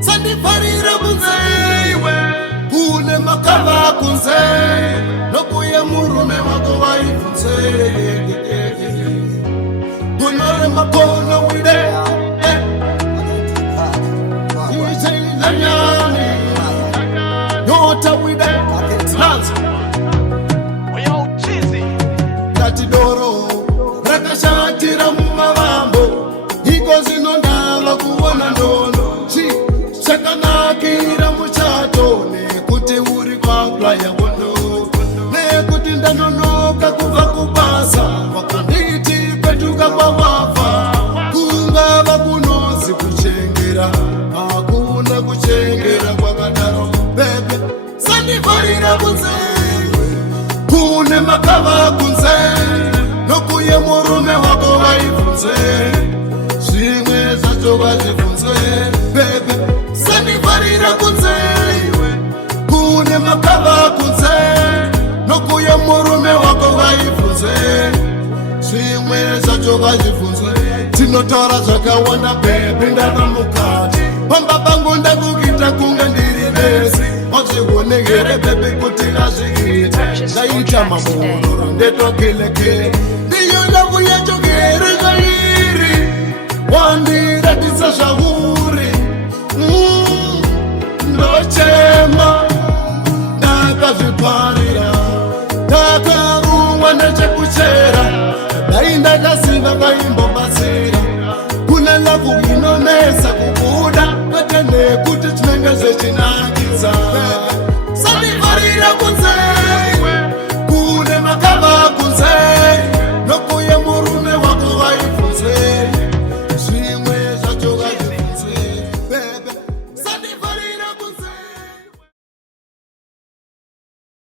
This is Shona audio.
sandifarira kunzeiwe kune makava kunze nokuye murume wako waibvunze kunore makono wide ichainyanyani nyota wide nanzi kati doro rakashatira mumavambo iko zinondava kuona ndono chakanakira muchato nekuti uri kwangwa yakono nekuti ndanonoka kubva kubasa wakanditi petuka kwavafa kungava kunozi kuchengera hakuna kuchengera kwakadaro bebe sandifarira kunze kune makava kunze nokuye murume wako vaibvunze zvimwe zvacho vazvibvunzwe bebe sandifarira kunze kune makava kunze nokuye murume wako vaibvunze zvimwe zvacho vazvibvunzwe tinotaura zvakawanda bebe ndava mukati pamba pangu ndakuita kunge ndiri besi wazvionegere bebe kuti azviita ndaita mamuroro ndetokilekele